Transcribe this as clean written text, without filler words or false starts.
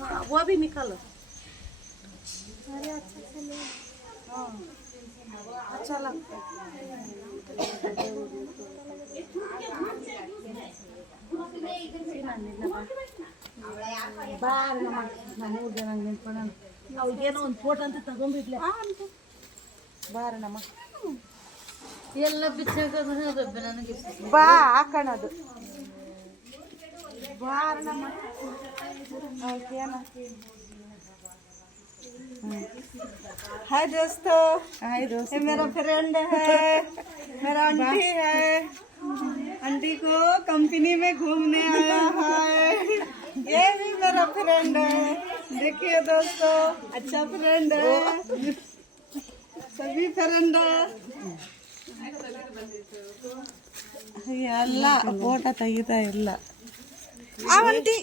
हाँ, वो भी निकालो। अरे अच्छा चले। हाँ, अच्छा लगता है। ಬಾರ ನಮ್ಮ ಊರಿಗೆ ನಂಗೆ ನಿಂತ್ಕೊಂಡು ಅವ್ರಿಗೇನೋ ಒಂದು ಫೋಟೋ ಅಂತ ತಗೊಂಡಿದ್ಲೆ ಬಾರ ನಮ್ಮ ಎಲ್ಲ ಬಿಚ್ಚಾಕೋದು ನನಗೆ ಬಾ ಹಾಕೋಣದು ಬಾರ ನಮ್ಮ ಓಕೆನಾ हाय दोस्तों ये मेरा फ्रेंड है मेरा आंटी है आंटी को कंपनी में घूमने आया है ये भी मेरा फ्रेंड है देखिए दोस्तों अच्छा फ्रेंड है सभी फ्रेंड है ಎಲ್ಲ ಫೋಟೋ ತೆಗಿತಾ ಇಲ್ಲ ಆ ಆಂಟಿ